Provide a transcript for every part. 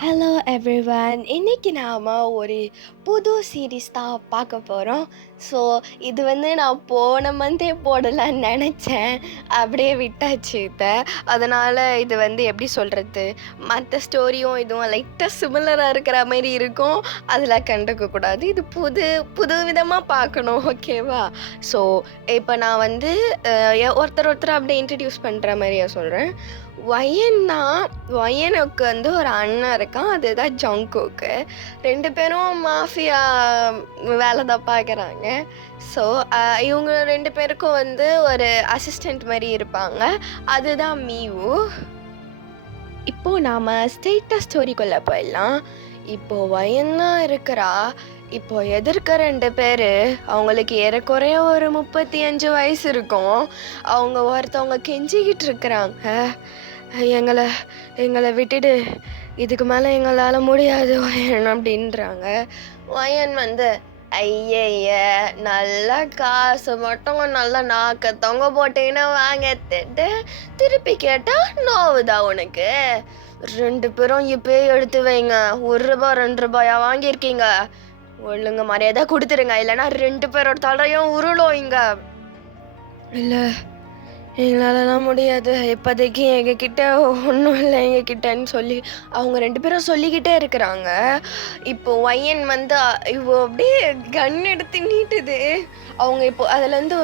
Hello everyone. இன்னைக்கு நாம ஒரு புது சீரீஸ் தான் பார்க்க போகிறோம். ஸோ இது நான் போன மந்தே போடலான்னு நினச்சேன், அப்படியே விட்டாச்சு இதை. அதனால் இது எப்படி சொல்கிறது, மற்ற ஸ்டோரியும் இதுவும் லைட்டாக சிமிலராக இருக்கிற மாதிரி இருக்கும். அதில் கண்டுக்கக்கூடாது. இது புது விதமாக பார்க்கணும், ஓகேவா? ஸோ இப்போ நான் ஒருத்தர் அப்படியே இன்ட்ரடியூஸ் பண்ணுற மாதிரியே சொல்கிறேன். வயனுக்கு ஒரு அண்ணன் இருக்கான், அதுதான் ஜங்குக்கு. 2 பேரும் மாஃபியா வேலை தான் பார்க்குறாங்க. ஸோ இவங்க 2 பேருக்கும் ஒரு அசிஸ்டண்ட் மாதிரி இருப்பாங்க, அதுதான் மீவு. இப்போது நாம் ஸ்ட்ரெயிட்டாக ஸ்டோரிக்குள்ளே போயிடலாம். இப்போது வயன்னா இருக்கிறா. இப்போ எதிர்க்க 2 பேர், அவங்களுக்கு ஏறக்குறைய ஒரு 35 வயசு இருக்கும். அவங்க ஒருத்தவங்க கெஞ்சிக்கிட்டு இருக்கிறாங்க, எங்களை விட்டுடு, இதுக்கு மேலே எங்களால் முடியாது வயன் அப்படின்றாங்க. வயன் ஐய நல்லா காசு மட்டும் நல்லா நாக்க தொங்க போட்டீங்கன்னா வாங்கிட்டு திருப்பி கேட்டால் நோவுதா உனக்கு? 2 பேரும் இப்பயே எடுத்து வைங்க. 1 ரூபா 2 ரூபாயா வாங்கியிருக்கீங்க, ஒழுங்க மரியாதை கொடுத்துருங்க, இல்லைன்னா 2 பேரோட தலையும் உருளும் இங்க. இல்லை, எங்களாலலாம் முடியாது, இப்போதைக்கு எங்ககிட்ட ஒன்றும் இல்லை எங்ககிட்டன்னு சொல்லி அவங்க 2 பேரும் சொல்லிக்கிட்டே இருக்கிறாங்க. இப்போ வயன் இவ அப்படியே கன் எடுத்து நீட்டுது. அவங்க இப்போ அதுலேருந்து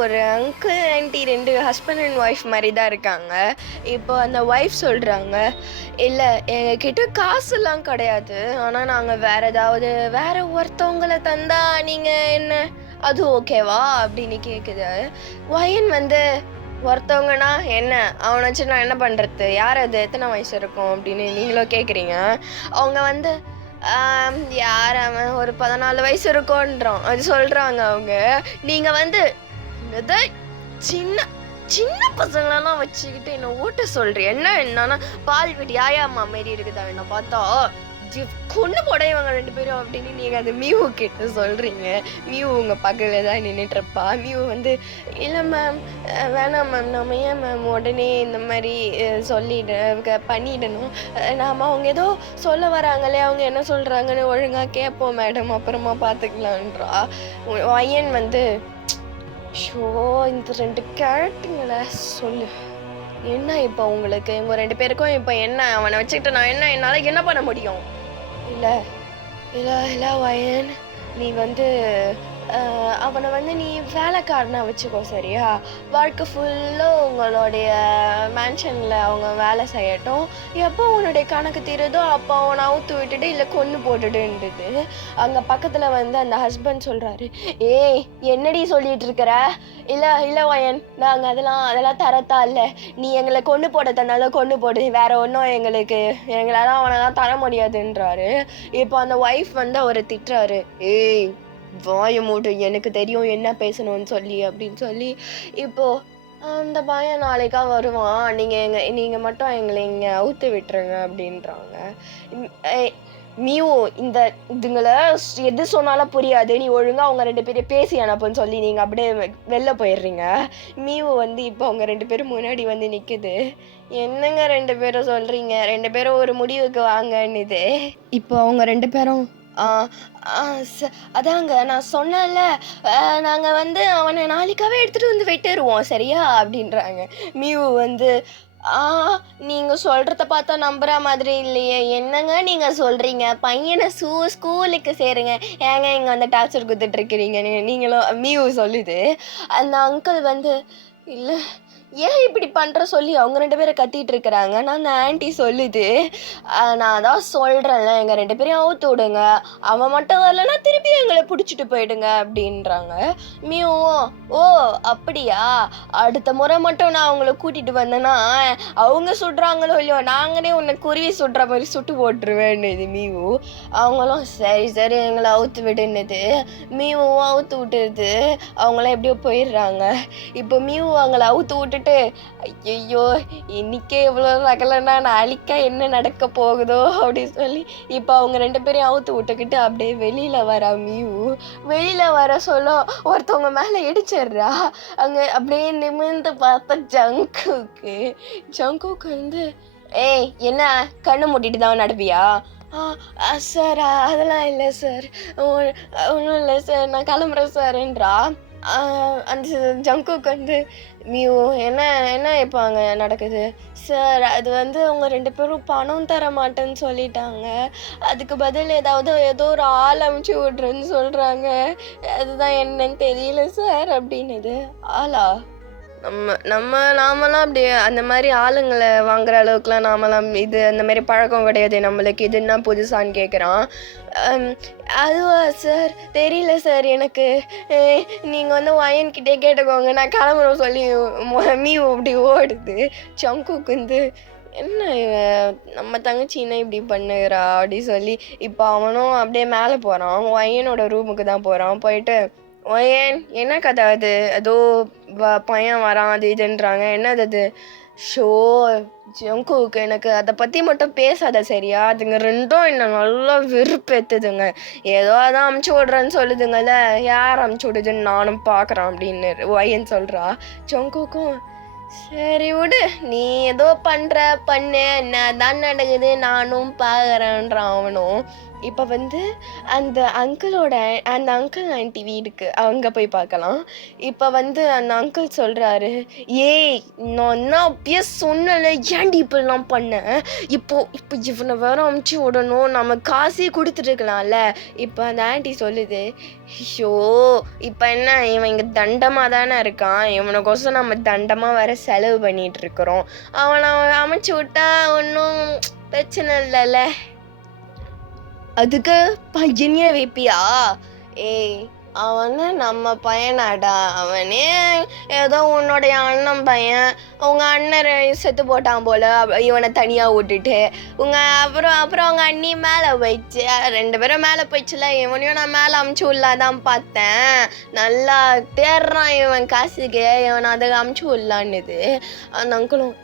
ஒரு uncle anti 2 husband and wife மாதிரி தான் இருக்காங்க. இப்போ அந்த ஒய்ஃப் சொல்கிறாங்க, இல்லை எங்ககிட்ட காசுலாம் கிடையாது, ஆனால் நாங்கள் வேற ஒருத்தவங்களை தந்தா நீங்கள் என்ன அது ஓகேவா அப்படின்னு கேட்குது. வயன் ஒருத்தவங்கன்னா என்ன, அவனை வச்சு நான் என்ன பண்ணுறது, யார் அது, எத்தனை வயசு இருக்கும் அப்படின்னு நீங்களும் கேட்குறீங்க. அவங்க யார் அவன், ஒரு 14 வயசு இருக்கும்ன்றான். அது சொல்கிறாங்க அவங்க. நீங்கள் சின்ன சின்ன பசங்களெல்லாம் வச்சுக்கிட்டு என்னை ஓட்ட சொல்கிறேன், என்னன்னா பால் வீட்டு யாயாம்மா மாரி இருக்குதா என்னை பார்த்தா, கொண்டு போட இவங்க 2 பேரும் அப்படின்னு நீங்கள் அது மியூ கிட்ட சொல்கிறீங்க. மியூ உங்கள் பக்கத்தில் தான் நின்றுட்டுருப்பா. மியூ இல்லை மேம், வேணாம் மேம், நம்ம ஏன் மேம் உடனே இந்த மாதிரி பண்ணிடணும், நாம் அவங்க ஏதோ சொல்ல வராங்களே, அவங்க என்ன சொல்கிறாங்கன்னு ஒழுங்காக கேட்போம் மேடம், அப்புறமா பார்த்துக்கலான்றா. வயன் ஷோ இந்த 2 கேரக்டருங்களை சொல்லு என்ன இப்போ உங்களுக்கு, இவங்க 2 பேருக்கும் இப்போ என்ன, அவனை வச்சுக்கிட்டு நான் என்னால் என்ன பண்ண முடியும்? இல்லை இல்லை இல்லை வயன், நீ அவனை நீ வேலைக்காரனா வச்சுக்கோ, சரியா? வாழ்க்கை ஃபுல்லாக உங்களுடைய மேன்ஷனில் அவங்க வேலை செய்யட்டும், எப்போ உன்னுடைய கணக்கு தீருதோ அப்போ அவனை அவுத்து விட்டுட்டு இல்லை கொன்று போட்டுடுன்றது. அங்கே பக்கத்தில் அந்த ஹஸ்பண்ட் சொல்கிறாரு, ஏய் என்னடி சொல்லிட்டு இருக்கிற? இல்லை வயன், நாங்கள் அதெல்லாம் தரத்தா இல்லை, நீ எங்களை கொண்டு போட தந்தாலும் கொண்டு போடு, வேற ஒன்றும் எங்களால் அவனெல்லாம் தர முடியாதுன்றாரு. இப்போ அந்த ஒய்ஃப் அவரை திட்டுறாரு, ஏய் வாய மூடு, எனக்கு தெரியும் என்ன பேசணும்னு சொல்லி அப்படின்னு சொல்லி. இப்போது அந்த பையன் நாளைக்கா வருவான், நீங்கள் மட்டும் எங்களை இங்கே அவுத்து விட்டுருங்க அப்படின்றாங்க. மியூ, இதுங்களை எது சொன்னாலும் புரியாது, நீ ஒழுங்காக அவங்க 2 பேரையும் பேசி அனுப்புன்னு சொல்லி நீங்கள் அப்படியே வெளில போயிடுறீங்க. மியூ இப்போ அவங்க 2 பேரும் முன்னாடி நிற்குது. என்னங்க 2 பேரும் சொல்கிறீங்க, 2 பேரும் ஒரு முடிவுக்கு வாங்கன்னுது. இப்போ அவங்க 2 பேரும் அதாங்க நான் சொன்னேன்ல, நாங்கள் அவனை நாளைக்காவே எடுத்துகிட்டு வெட்டிடுவோம், சரியா அப்படின்றாங்க. மியூ நீங்கள் சொல்கிறத பார்த்தா நம்புகிற மாதிரி இல்லையே, என்னங்க நீங்கள் சொல்கிறீங்க, பையனை ஸ்கூலுக்கு சேருங்க, ஏங்க இங்கே டார்ச்சர் கொடுத்துட்ருக்கிறீங்க நீங்களும், மியூ சொல்லுது. அந்த அங்கிள் இல்லை ஏன் இப்படி பண்ணுற சொல்லி அவங்க 2 பேரை கத்திட்டு இருக்கிறாங்க. நான் அந்த ஆன்ட்டி சொல்லுது, நான் தான் சொல்கிறேன்ல, எங்கள் 2 பேரையும் அவுத்து விடுங்க, அவன் மட்டும் வரலன்னா திருப்பி எங்களை பிடிச்சிட்டு போயிடுங்க அப்படின்றாங்க. மியூ, ஓ அப்படியா, அடுத்த முறை மட்டும் நான் அவங்கள கூட்டிகிட்டு வந்தேன்னா அவங்க சுடுறாங்களோ இல்லையோ, நாங்களே உன்னை குருவி சுடுற மாதிரி சுட்டு போட்டுருவேன்னு இது மியூ. அவங்களும் சரி எங்களை அவுத்து விடுன்னுது. மியூவும் அவுத்து விட்டுருது. அவங்களாம் எப்படியோ போயிடுறாங்க. இப்போ மியூ அவங்கள அவுத்து விட்டு, ஐயோ இன்னைக்கே இவ்வளோ ரகலன்னா நாளைக்கா என்ன நடக்க போகுதோ அப்படின்னு சொல்லி இப்போ அவங்க 2 பேரையும் அவுத்து விட்டுக்கிட்டு அப்படியே வெளியில் வர மியூ. வெளியில் வர சொல்ல ஒருத்தவங்க மேலே இடிச்சிடுறா. அங்கே அப்படியே நிமிர்ந்து பார்த்தா ஜங்குக்கு ஏய் என்ன கண்ணு மூடிட்டு தான் நடப்பியா? சார் அதெல்லாம் இல்லை சார், ஒன்றும் இல்லை சார், நான் கிளம்புறேன் சார்ன்றா. அந்த ஜங்குக்கு வந்து மியூ என்ன என்ன இப்போ அங்கே நடக்குது சார்? அது வந்து அவங்க 2 பேரும் பணம் தர மாட்டேன்னு சொல்லிட்டாங்க, அதுக்கு பதில் ஏதோ ஒரு ஆள் அமுச்சு விட்றேன்னு சொல்கிறாங்க, அதுதான் என்னன்னு தெரியல சார் அப்படின்னுது. ஆளா? நாமெல்லாம் அப்படி அந்த மாதிரி ஆளுங்களை வாங்குற அளவுக்குலாம் நாமெல்லாம் இது அந்த மாதிரி பழக்கம் கிடையாது நம்மளுக்கு. இது என்ன புதுசான்னு கேட்குறான். அதுவா சார், தெரியல சார் எனக்கு, நீங்கள் வந்து வயன்கிட்டே கேட்டுக்கோங்க, நான் கிளம்புறோம் சொல்லி மீ அப்படி ஓடுது. சங்குக்கு வந்து என்ன நம்ம தங்கச்சின்னா இப்படி பண்ணுறா அப்படி சொல்லி இப்போ அவனும் அப்படியே மேலே போகிறான், வயனோட ரூமுக்கு தான் போகிறான். போயிட்டு ஏன் என்ன கதை அது, ஏதோ பையன் வரான் அது இதுன்றாங்க, என்னது அது? ஷோ ஜங்குக்கு எனக்கு அதை பற்றி மட்டும் பேசாத சரியா? அதுங்க ரெண்டும் என்ன நல்லா வெறுப்பேற்றுதுங்க. ஏதோ அதான் அமுச்சு விட்றேன்னு சொல்லுதுங்கல்ல, யார் அமுச்சு விடுதுன்னு நானும் பார்க்குறேன் அப்படின்னு ஒயன்னு சொல்கிறா. ஜங்குக்கும் சரி விடு, நீ ஏதோ பண்ணு, என்ன தான் நடக்குது நானும் பார்க்குறேன்றான் அவனும். இப்போ வந்து அந்த அங்கிள் ஆண்டி வீடுக்கு அங்கே போய் பார்க்கலாம். இப்போ வந்து அந்த அங்கிள் சொல்கிறாரு, ஏய் நான் என்ன அப்பயே சொன்னல, ஏன்டி இப்படிலாம் பண்ணேன், இப்போ இவனை வேற அமுச்சு விடணும், நம்ம காசே கொடுத்துருக்கலாம்ல. இப்போ அந்த ஆண்டி சொல்லுது, ஷோ இப்போ என்ன இவன் இங்கே தண்டமாக தானே இருக்கான், இவனுக்கோசம் நம்ம தண்டமாக வேற செலவு பண்ணிகிட்டு இருக்கிறோம், அவனை அமுச்சு விட்டா ஒன்றும் பிரச்சனை இல்லைல்ல, அதுக்கு பையனையே வைப்பியா? ஏய் அவன் நம்ம பையனாடா, அவனே ஏதோ உன்னுடைய அண்ணன் பையன், உங்க அண்ணன் செத்து போட்டான் போல, இவனை தனியாக விட்டுட்டு அப்புறம் அவங்க அண்ணி மேலே போயிடுச்சு, 2 பேரும் மேலே போயிடுச்சுல, இவனையும் நான் மேலே அமுச்சு விடலாதான் பார்த்தேன், நல்லா தேடுறான் இவன் காசுக்கு, இவனை அதை அமுச்சு விடலான்னுது. அந்த அங்கிளும்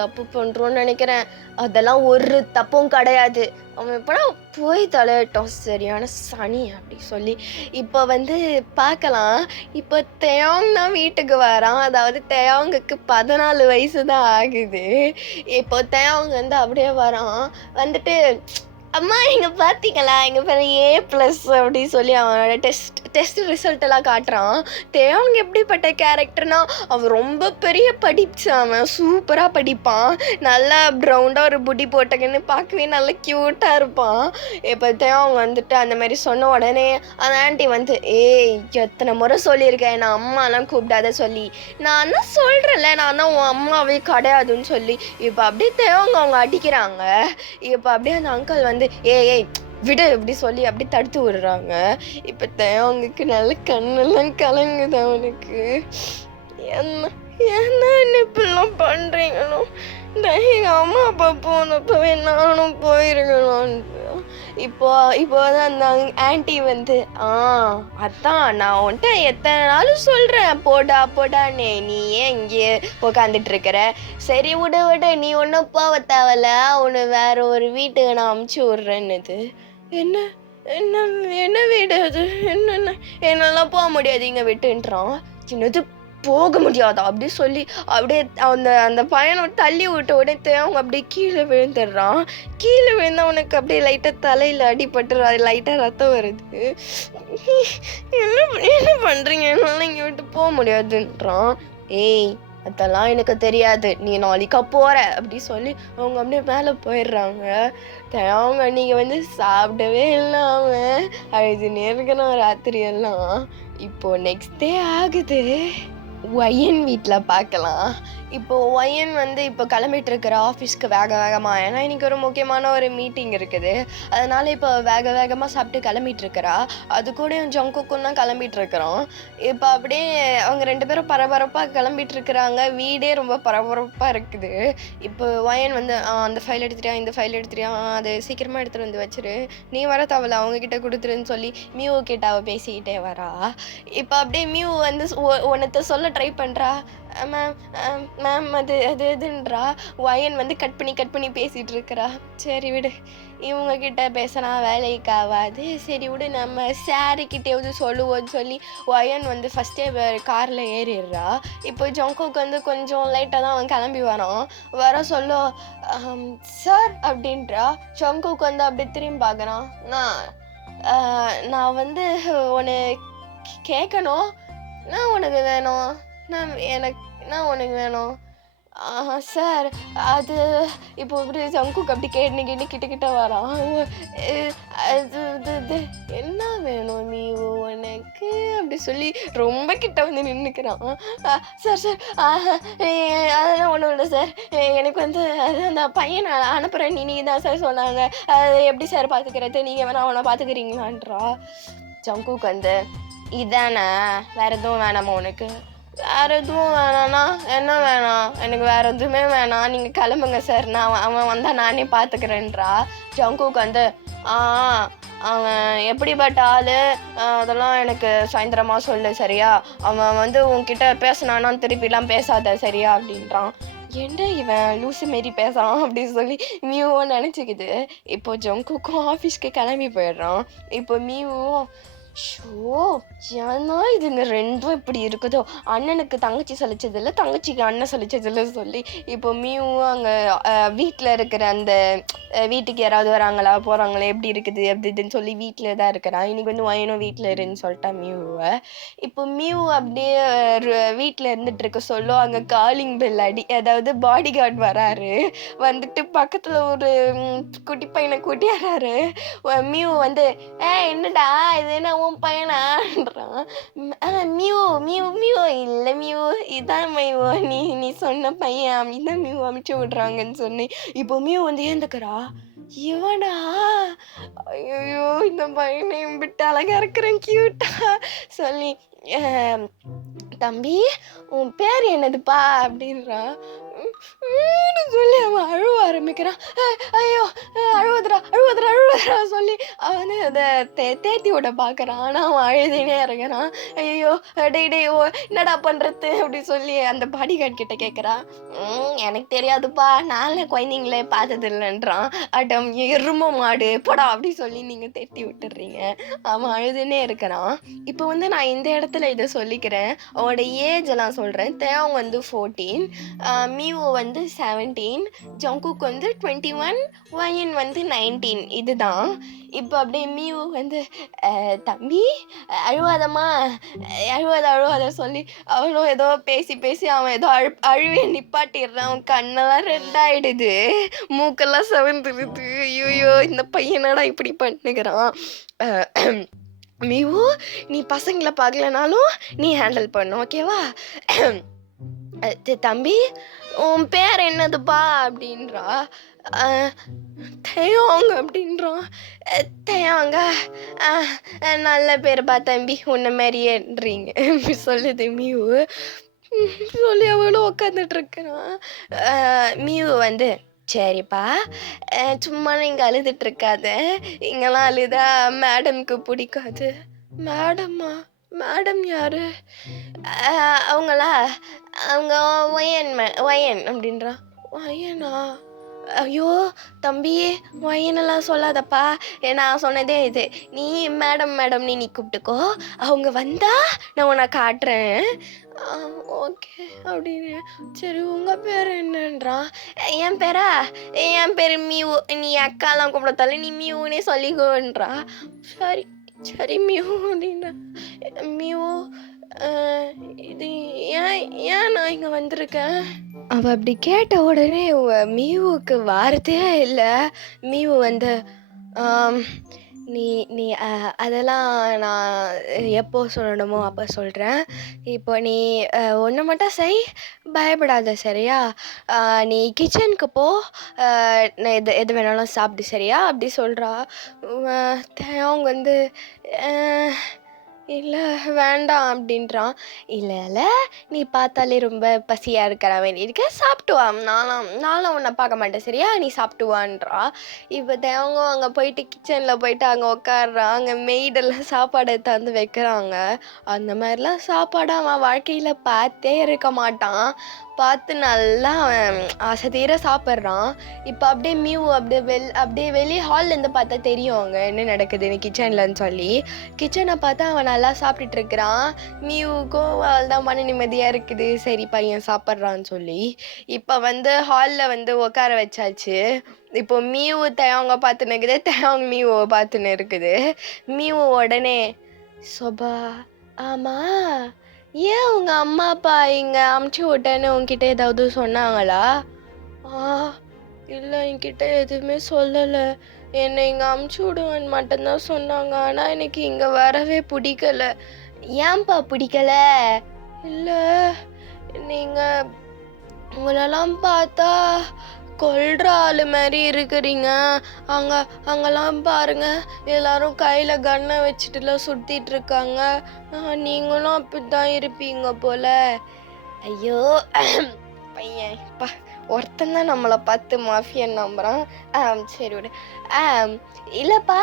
தப்பு பண்ணுறோன்னு நினைக்கிறேன், அதெல்லாம் ஒரு தப்பும் கிடையாது, அவன் எப்படா போய் தலையிட்டோம் சரியான சனி அப்படி சொல்லி. இப்போ வந்து பார்க்கலாம், இப்போ தேயாங் தான் வீட்டுக்கு வரான், அதாவது தேயாங்குக்கு 14 வயசு தான் ஆகுது. இப்போ தேயாங் வந்து அப்படியே வரான், வந்துட்டு அம்மா இங்கே பார்த்தீங்களா எங்கள் பேர் A+ அப்படி சொல்லி அவனோட டெஸ்ட் ரிசல்ட் எல்லாம் காட்டுறான். தேவங்க எப்படிப்பட்ட கேரக்டர்னா, அவன் ரொம்ப பெரிய அவன் சூப்பராக படிப்பான், நல்லா ப்ரௌண்டாக ஒரு புடி போட்டங்கன்னு பார்க்கவே நல்லா க்யூட்டாக இருப்பான். இப்போ தேவங்க வந்துட்டு அந்த மாதிரி சொன்ன உடனே அந்த ஆண்டி வந்து எத்தனை முறை சொல்லியிருக்கேன் நான் அம்மாலாம் கூப்பிடாத சொல்லி, நான் தான் சொல்கிறேன்ல நான் தான் உன் அம்மாவே கிடையாதுன்னு சொல்லி. இப்போ அப்படியே தேவங்க அவங்க அடிக்கிறாங்க. இப்போ அப்படியே அந்த அங்கிள் வந்து ஏய் விடு அப்படி சொல்லி அப்படி தடுத்து விடுறாங்க. இப்போ அவங்களுக்கு நல்ல கண்ணெல்லாம் கலங்குது அவனுக்கு. என்ன இப்படிலாம் பண்ணுறீங்களோ, எங்கள் அம்மா அப்பா போனப்பவே நானும் போயிருக்கணும். இப்போ வந்து அந்த ஆண்டி வந்து அதான் நான் உன்ட்ட எத்தனை நாளும் சொல்கிறேன் போடான்னு, நீ ஏன் இங்கேயே உட்காந்துட்டு இருக்கிற, சரி விடு நீ ஒன்றும் போக தேவையில்ல, உன்னை வேற ஒரு வீட்டுக்கு நான் அமுச்சு விட்றேன்னுது. என்ன என்ன என்ன வீடு அது, என்னென்ன என்னெல்லாம் போக முடியாது இங்கே விட்டுன்றான். சின்னது போக முடியாதா அப்படி சொல்லி அப்படியே அந்த பையனை தள்ளி விட்ட உடனே அவங்க அப்படியே கீழே விழுந்துடுறான். கீழே விழுந்தவனுக்கு அப்படியே லைட்டாக தலையில் அடிபட்டு அது லைட்டாக ரத்தம் வருது. என்ன பண்ணுறீங்க, என்னால் இங்கே விட்டு போக முடியாதுன்றான். அதெல்லாம் எனக்கு தெரியாது, நீ நாளைக்கா போகிற அப்படி சொல்லி அவங்க அப்படியே மேலே போயிடுறாங்க. அவங்க அன்றைக்கி வந்து சாப்பிடவே இல்லாமல் அழுதுனே இருக்கணும் ராத்திரியெல்லாம். இப்போது நெக்ஸ்ட் டே ஆகுது, ஒயன் வீட்டில் பார்க்கலாம். இப்போது ஒயன் வந்து இப்போ கிளம்பிட்டு இருக்கிற ஆஃபீஸ்க்கு வேகமாக, ஏன்னா இன்றைக்கி ஒரு முக்கியமான ஒரு மீட்டிங் இருக்குது, அதனால் இப்போ வேகமாக சாப்பிட்டு கிளம்பிட்டு இருக்கிறா. அது கூட ஜங்குக்கும் தான் கிளம்பிட்டு இருக்கிறோம். இப்போ அப்படியே அவங்க 2 பேரும் பரபரப்பாக கிளம்பிட்டு இருக்கிறாங்க. வீடே ரொம்ப பரபரப்பாக இருக்குது. இப்போ ஒயன் வந்து அந்த ஃபைல் எடுத்துட்டியா, இந்த ஃபைல் எடுத்துட்டியா, அது சீக்கிரமாக எடுத்துகிட்டு வந்து வச்சிரு, நீ வர தவலை அவங்கக்கிட்ட கொடுத்துருன்னு சொல்லி மியூ கிட்ட அவள் பேசிக்கிட்டே வரா. இப்போ அப்படியே மியூ வந்து ஒன்றத்தை சொல்ல ட்ரை பண்ணுறா. மேம் மேம் அது அது இதுன்றா. ஒயன் வந்து கட் பண்ணி பேசிகிட்டு இருக்கிறா. சரி விடு, இவங்க கிட்ட பேசினா வேலைக்கு ஆகாது. சரி விடு, நம்ம சாரிக்கிட்டேயாவது சொல்லுவோன்னு சொல்லி ஒயன் வந்து ஃபஸ்ட்டே காரில் ஏறிடுறா. இப்போ ஜங்குக்கு வந்து கொஞ்சம் லைட்டாக தான் அவன் கிளம்பி வரான். வர சொல்ல சார் அப்படின்றா. ஜங்குக்கு வந்து அப்படி திரும்பி பார்க்குறான். நான் வந்து உன்னை கேட்கணும். நான் உனக்கு வேணும். நான் உனக்கு வேணும். சார் அது இப்போ இப்படி ஜங்குக்கு அப்படி கேட்டு கிட்ட வரான். அது இது என்ன வேணும் நீ உனக்கு அப்படி சொல்லி ரொம்ப கிட்ட வந்து நின்றுக்கிறான். சார் அதெல்லாம் ஒன்றும் இல்லை சார். எனக்கு வந்து அது அந்த பையனை அனுப்புகிறேன் நீங்கள் தான் சார் சொன்னாங்க. அது எப்படி சார் பார்த்துக்கிறது? நீங்கள் வேணா அவனை பார்த்துக்கிறீங்களான்றா. ஜங்குக்கு வந்து இதானே, வேறு எதுவும் வேணாமா உனக்கு? வேறு எதுவும் வேணான்னா என்ன வேணாம்? எனக்கு வேறு எதுவுமே வேணாம், நீங்கள் கிளம்புங்க சார், அவன் வந்தால் நானே பார்த்துக்கிறேன்றா. ஜங்குக்கு வந்து அவன் எப்படிப்பட்ட ஆள் அதெல்லாம் எனக்கு சாயந்தரமாக சொல்லு சரியா? அவன் வந்து உன்கிட்ட பேசினானா திருப்பிலாம் பேசாத சரியா அப்படின்றான். என்ன இவன் லூசு மாரி பேசுகிறான் அப்படின்னு சொல்லி மியூவும் நினச்சிக்குது. இப்போ ஜங்குக்கும் ஆஃபீஸ்க்கு கிளம்பி போயிடுறான். இப்போ மியூவும் ஷோ ஏன்னா இதுங்க ரெண்டும் இப்படி இருக்குதோ, அண்ணனுக்கு தங்கச்சி சலிச்சதில்லை, தங்கச்சிக்கு அண்ணன் சலிச்சதில்லை சொல்லி இப்போ மியூவும் அங்கே வீட்டில் இருக்கிற அந்த வீட்டுக்கு யாராவது வராங்களா போகிறாங்களே எப்படி இருக்குது அப்படி இதுன்னு சொல்லி வீட்டில் தான் இருக்கிறான். இன்னைக்கு வந்து வயனும் வீட்டில் இருன்னு சொல்லிட்டா மியூவை. இப்போ மியூ அப்படியே வீட்டில் இருந்துட்டு இருக்க சொல்ல அங்கே காலிங் பெல் அதாவது பாடி கார்டு வராரு. வந்துட்டு பக்கத்தில் ஒரு குட்டி பையனை கூட்டியாராரு. மியூ வந்து என்னடா இது என்ன உன் பையனான்றான். மியூ மியூ மியூ இல்லை மியூ இதான் மியூ, நீ சொன்ன பையன் அப்படிதான் மியூ அமுச்சு விடுறாங்கன்னு சொன்னி இப்போ மியூ வந்து ஏந்துக்கிறா. இவனா? ஐயோ இந்த பையனையும் விட்டு அழகா இருக்கிறேன் கியூட்டா சொல்லி தம்பி உன் பேர் என்னதுப்பா அப்படின்றான். சொல்லி அவன் அழுவ ஆரம்பிக்கிறான். ஐயோ அழுவதுரா சொல்லி அவன் வந்து அதை தேத்தி விட பார்க்குறான். ஆனால் அவன் அழுதுனே இருக்கிறான். ஐயோ டே ஓ என்னடா பண்ணுறது அப்படி சொல்லி அந்த பாடி கார்டு கிட்ட கேட்குறான். எனக்கு தெரியாதுப்பா, நாளை குழந்தைங்களே பார்த்தது இல்லைன்றான். அடம் எரும மாடு போடா அப்படி சொல்லி நீங்கள் தேத்தி விட்டுடுறீங்க. அவன் அழுதுனே இருக்கிறான். இப்போ வந்து நான் இந்த இடத்துல இதை சொல்லிக்கிறேன், அவனோட ஏஜ் எல்லாம் சொல்கிறேன். தேவங்க வந்து 14, மியூ வந்து 17, ஜங்குக்கு வந்து 21, வயன் வந்து 19. இதுதான். இப்போ அப்படியே மியூ வந்து தம்பி அழுவாதம்மா அழுவாத சொல்லி அவனும் ஏதோ பேசி அவன் ஏதோ அழுவே நிப்பாட்டிடுறான். அவன் கண்ணெல்லாம் ரெட்டாயிடுது, மூக்கெல்லாம் செவந்துருது. ஐயோ இந்த பையனடா இப்படி பண்ணுகிறான். மியூ நீ பசங்களை பார்க்கலனாலும் நீ ஹேண்டில் பண்ணும் ஓகேவா? தம்பி உன் பேர் என்னதுப்பா அப்படின்றா. தேயாங்க அப்படின்றான். தேயாங்க நல்ல பேருப்பா தம்பி, உன்ன மாதிரியேன்றீங்க சொல்லுது மியூ. சொல்லி அவனும் உட்காந்துட்டு இருக்கிறான். மியூ வந்து சரிப்பா சும்மா நீங்கள் அழுதுட்டு இருக்காத, இங்கெல்லாம் அழுதா மேடம்க்கு பிடிக்காது. மேடம்மா? மேடம் யாரு? அவங்களா? அவங்க வயன் அப்படின்றா. வயனா? ஐயோ தம்பி வயனெல்லாம் சொல்லாதப்பா, நான் சொன்னதே இது, நீ மேடம் நீ கூப்பிட்டுக்கோ, அவங்க வந்தா நான் உன்னை காட்டுறேன். ஓகே அப்படின்னு. சரி உங்கள் பேர் என்னன்றான். என் பேர் மியூ, நீ அக்காலாம் கூப்பிடத்தால நீ மியூனே சொல்லிக்கோன்றா. சரி மியூ அப்படின்னா. மியூ இது ஏன் நான் இங்கே வந்திருக்கேன்? அவள் அப்படி கேட்ட உடனே மியூவுக்கு வார்த்தையே இல்லை. மியூ வந்து நீ அதெல்லாம் நான் எப்போ சொல்லணுமோ அப்போ சொல்கிறேன். இப்போ நீ ஒன்று மட்டும் பயப்படாத சரியா? நீ கிச்சனுக்கு போ, நான் எது வேணாலும் சாப்பிடு சரியா அப்படி சொல்கிறா. அவங்க வந்து இல்ல வேண்டாம் அப்படின்றான். இல்ல நீ பார்த்தாலே ரொம்ப பசியா இருக்கிற மாரி இருக்க. சாப்பிட்டு வா. நான்லாம் உன்ன பார்க்க மாட்டேன் சரியா? நீ சாப்பிட்டு வான்றா. இப்ப அவங்க அங்க போயிட்டு கிச்சன்ல போயிட்டு அங்க உட்கார்றான். அங்க மெய்டெல்லாம் சாப்பாடு எடுத்தாந்து வைக்கிறாங்க. அந்த மாரிலாம் சாப்பாடு அவன் வாழ்க்கையில பார்த்தே இருக்க மாட்டான். பார்த்து நல்லா அவன் ஆசை தீர சாப்பிட்றான். இப்போ அப்படியே மியூ அப்படியே வெளியே ஹால்லேருந்து பார்த்தா தெரியும் அங்கே என்ன நடக்குதுன்னு கிச்சன்லன்னு சொல்லி. கிச்சனை பார்த்தா அவன் நல்லா சாப்பிட்டுட்டு இருக்கிறான். மியூவுக்கும் அவள் தான் மன நிம்மதியாக இருக்குது. சரி பையன் சாப்பிட்றான்னு சொல்லி இப்போ ஹாலில் உட்கார வச்சாச்சு. இப்போ மியூ தேவங்க பார்த்துன்னு இருக்குது, தேவங்க மியூவை பார்த்துன்னு இருக்குது. மியூ உடனே சொபா ஆமா ஏன் உங்க அம்மா அப்பா இங்க அமுச்சு விட்டேன்னு உன்கிட்ட ஏதாவது சொன்னாங்களா? இல்லை என்கிட்ட எதுவுமே சொல்லலை. என்னை இங்கே அமுச்சு விடுவேன்னு மட்டும்தான் சொன்னாங்க. ஆனால் எனக்கு இங்கே வரவே பிடிக்கல. ஏன்பா பிடிக்கல? இல்லை நீங்கள் உங்களெல்லாம் பார்த்தா கொல்ற ஆள் மாதிரி இருக்கிறீங்க. அங்கெல்லாம் பாருங்க எல்லாரும் கையில் கன்னை வச்சுட்டுலாம் சுற்றிட்டு இருக்காங்க. நீங்களும் அப்படிதான் இருப்பீங்க போல. ஐயோ பையன் பா ஒருத்தன் தான் நம்மளை பார்த்து மாஃபியன் நம்புறான். சரி விடு. இல்லைப்பா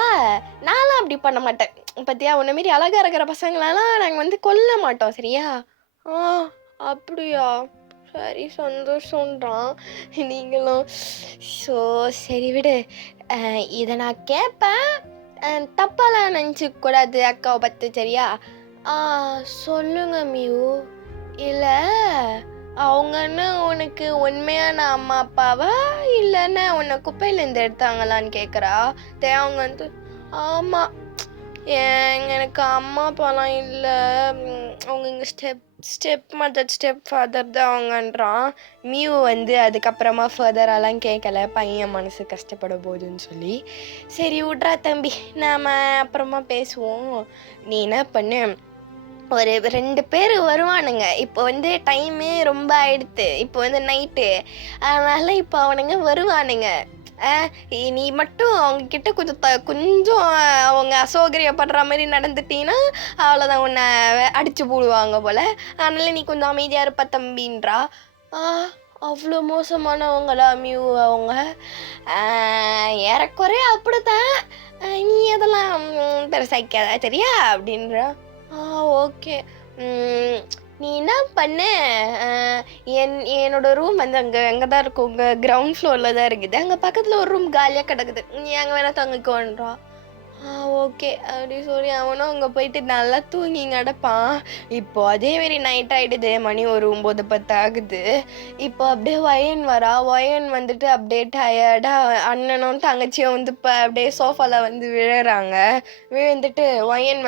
நான்லாம் அப்படி பண்ண மாட்டேன். பத்தியா உன்ன மாரி அழகா இருக்கிற பசங்களெல்லாம் நாங்கள் கொல்ல மாட்டோம் சரியா? அப்படியா? சரி சந்தோஷன்றான். நீங்களும் சரி விடு. இதை நான் கேட்பேன், தப்பாலாம் நினச்சிக்க கூடாது அக்காவை பார்த்து சரியா? சொல்லுங்க மியூ. இல்லை அவங்கன்னா உனக்கு உண்மையான அம்மா அப்பாவா இல்லைன்னா உன்னை குப்பையிலேருந்து எடுத்தாங்களான்னு கேட்குறா. அவங்க ஆமாம் எனக்கு அம்மா அப்பாலாம் இல்லை, அவங்க இங்கே ஸ்டெப் ஃபாதர் தான் அவங்கன்றான். மியூ அதுக்கப்புறமா ஃபர்தரெல்லாம் கேட்கல, பையன் மனசு கஷ்டப்பட போகுதுன்னு சொல்லி. சரி விட்றா தம்பி, நாம் அப்புறமா பேசுவோம். நீ என்ன பண்ணு, ஒரு 2 பேர் வருவானுங்க. இப்போ டைமே ரொம்ப ஆயிடுத்து. இப்போ நைட்டு, அதனால இப்போ அவனுங்க வருவானுங்க. நீ மட்டும் அவங்கக்கிட்ட கொஞ்சம் அவங்க அசௌகரியப்படுற மாதிரி நடந்துட்டீங்கன்னா அவ்வளோதான், உன்னை அடிச்சு போடுவாங்க போல். அதனால நீ கொஞ்சம் அமைதியாக இருப்ப தம்பின்றா. அவ்வளோ மோசமானவங்களா மியூ அவங்க? ஏறக்குறைய அப்படித்தான், நீ அதெல்லாம் பெருசாக்காத சரியா அப்படின்றா. ஓகே. நீ என்ன பண்ண, என்னோட ரூம் அங்கே தான் இருக்கும், உங்கள் கிரவுண்ட் ஃப்ளோரில் தான் இருக்குது. அங்கே பக்கத்தில் ஒரு ரூம் காலியாக கிடக்குது, நீ அங்கே வேணால் தங்கிக்கோன்றா. ஓகே அப்படி சொல்லி அவனும் அங்கே போயிட்டு நல்லா தூங்கி கிடப்பான். இப்போ அதேமாரி நைட் ஆகிடுது, மணி ஒரு 9-10 ஆகுது. இப்போ அப்படியே வயன் அப்படியே டயர்டாக அண்ணனும் தங்கச்சியும் இப்போ அப்படியே சோஃபாவில் விழுறாங்க. விழுந்துட்டு வயன்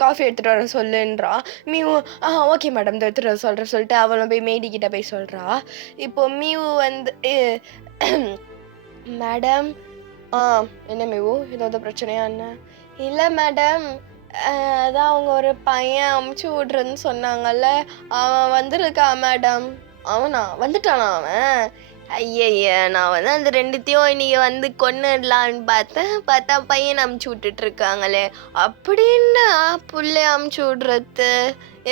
காஃபி எடுத்துகிட்டு வர சொல்லுன்றா. மியூ ஓகே மேடம் இந்த எடுத்துகிட்டு வர சொல்கிறேன் சொல்லிட்டு அவளும் போய் மேடிக்கிட்ட போய் சொல்கிறா. இப்போ மியூ மேடம் என்ன மியூ ஏதாவது பிரச்சனையா என்ன? இல்லை மேடம், அதான் அவங்க ஒரு பையன் அமுச்சு விட்றேன்னு சொன்னாங்கல்ல, அவன் வந்திருக்கான் மேடம். அவனா வந்துட்டானா அவன்? ஐயய்ய நான் அந்த 2த்தையும் இன்னைக்கு கொன்னுடலான்னு பார்த்தா பையன் அமுச்சு விட்டுட்ருக்காங்களே. அப்படின்னா புள்ளை அமுச்சு விட்றது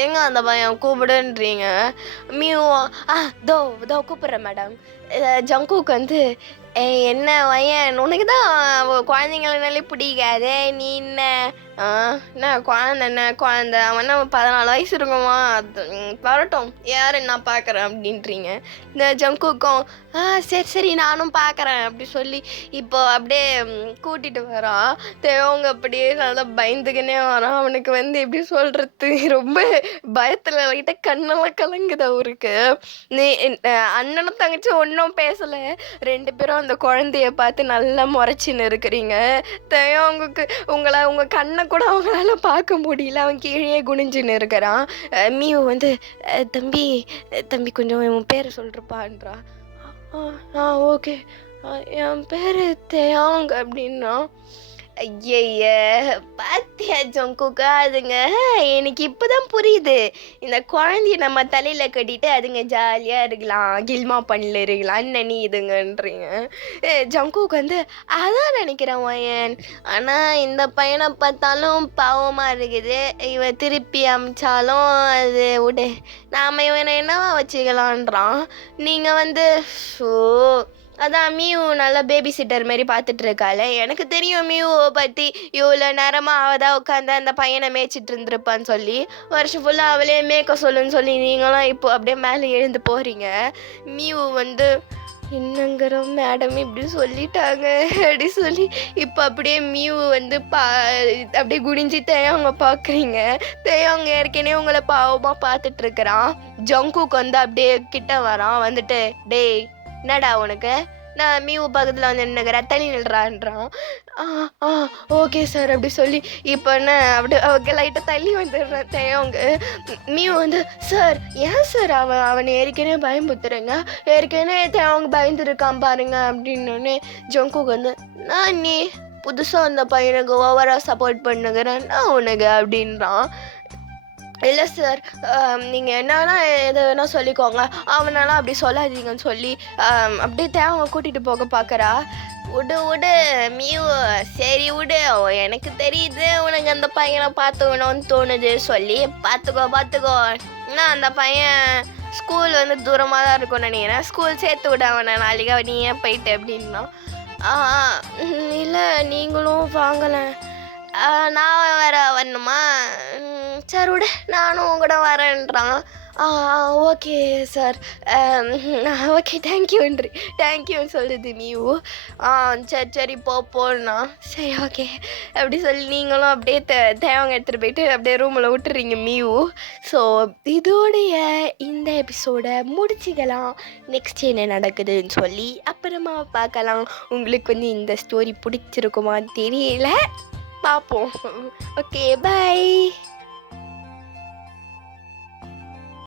எங்க அந்த பையன் கூப்பிடுன்றீங்க? மியூ தோ கூப்பிட்றேன் மேடம். ஜங்குக்கு என்ன பையன் உனக்கு தான் குழந்தைங்கனாலே பிடிக்காதே, நீ என்ன குழந்தை அவனா 14 வயசு இருக்குமா, வரட்டும் யாரு நான் பார்க்குறேன் அப்படின்றீங்க. இந்த ஜங்குக்கும் சரி நானும் பார்க்குறேன் அப்படி சொல்லி இப்போ அப்படியே கூட்டிகிட்டு வரான். தேவங்க அப்படியே நல்லா பயந்துக்கினே வரான். அவனுக்கு எப்படி சொல்கிறது, ரொம்ப பயத்தில் லைட்டாக கண்ணெல்லாம் கலங்குது அவருக்கு. நீ அண்ணனும் தங்கச்சி ஒன்றும் பேசலை, 2 பேரும் அந்த குழந்தைய பார்த்து நல்லா முறைச்சின்னு இருக்கிறீங்க. தேவங்களுக்கு உங்கள் கண்ணை கூட அவங்களால பார்க்க முடியல, அவன் கீழே குனிஞ்சுன்னு இருக்கிறான். மியூ தம்பி கொஞ்சம் உன் பேரை சொல்கிறப்பான்றா. ஓகே என் பேர் தேயாங் அப்படின்னா. ஐயய்ய! பாத்தியா ஜங்குக்கா, அதுங்க எனக்கு இப்பதான் புரியுது. இந்த குழந்தைய நம்ம தலையில கட்டிட்டு அதுங்க ஜாலியா இருக்கலாம். கில்மா பண்ணல இருக்கலாம்ன்னு நெனையுதுங்கன்றீங்க. ஜங்குக் வந்து அதான் நெனைக்கிறேன் ஒயன். ஆனா இந்த பையன பார்த்தாலும் பாவமா இருக்குது. இவன் திருப்பி அனுப்பிச்சாலும் அது விடு. நாம இவன என்னவா வச்சுக்கலான்றான். நீங்க வந்து ஷோ! அதான் மியூ நல்லா பேபி சிட்டர் மாரி பார்த்துட்டு இருக்காளே. எனக்கு தெரியும் மியூவ பத்தி. இவ்வளோ நேரமா அவ தான் உட்காந்து அந்த பையன மேய்ச்சிட்டு இருந்திருப்பான்னு சொல்லி. வருஷம் ஃபுல்லா அவளே மேய்க்க சொல்லுன்னு சொல்லி நீங்களாம் இப்போ அப்படியே மேலே எழுந்து போறீங்க. மியூ வந்து என்னங்கிற மேடம் இப்படி சொல்லிட்டாங்க அப்படி சொல்லி இப்போ அப்படியே மியூ வந்து அப்படியே குனிஞ்சு தேயவங்க பார்க்குறீங்க. தேயவங்க ஏற்கனவே உங்களை பாவமாக பார்த்துட்டு இருக்கிறான். ஜங்குக்கு வந்து அப்படியே கிட்ட வரான். வந்துட்டு டேய் என்னடா உனக்கு, நான் மியூ பக்கத்தில் வந்து நின்னுக்கிறேன், தள்ளி நில்றான்றான். ஆ ஓகே சார் அப்படி சொல்லி இப்போ என்ன அப்படி அவங்க லைட்டாக தள்ளி வந்துடுறேன். தேவங்க மியூ வந்து சார் ஏன் சார் அவனை ஏற்கனவே பயம்புத்துறேங்க, ஏற்கனவே தேவங்க பயந்துருக்கான் பாருங்க அப்படின்னோடனே ஜங்குக்கு வந்து நான் நீ புதுசாக அந்த பையனுக்கு ஓவராக சப்போர்ட் பண்ணுகிறேன் நான் உனக்கு அப்படின்றான். இல்லை சார், நீங்கள் என்னன்னா எது வேணால் சொல்லிக்கோங்க, அவனால அப்படி சொல்லாதீங்கன்னு சொல்லி அப்படியே தேவங்க கூட்டிகிட்டு போக பார்க்குறா. விடு மியூ, சரி விடு, எனக்கு தெரியுது உனக்கு அந்த பையனை பார்த்துக்கணும்னு தோணுது சொல்லி பார்த்துக்கோ. நான் அந்த பையன் ஸ்கூல் வந்து தூரமாக தான் இருக்கும்னு நினைக்கிறேன், ஸ்கூல் சேர்த்து விட அவனை நாளைக்கு நீ ஏன் போயிட்டு அப்படின்னா. இல்லை நீங்களும் வாங்கலை, நான் வேற வரணுமா, சரி விடு நானும் கூட வரேன்றான். ஓகே சார், ஓகே தேங்க்யூன்னு சொல்லுது மியூ. சரி போனா சரி ஓகே அப்படி சொல்லி நீங்களும் அப்படியே தேவங்க எடுத்துகிட்டு போயிட்டு அப்படியே ரூமில் விட்டுறீங்க மியூ. ஸோ இதோடைய இந்த எபிசோடை முடிச்சிக்கலாம். நெக்ஸ்ட் என்ன நடக்குதுன்னு சொல்லி அப்புறமா பார்க்கலாம். உங்களுக்கு வந்து இந்த ஸ்டோரி பிடிச்சிருக்குமான்னு தெரியல, பார்ப்போம். Okay bye.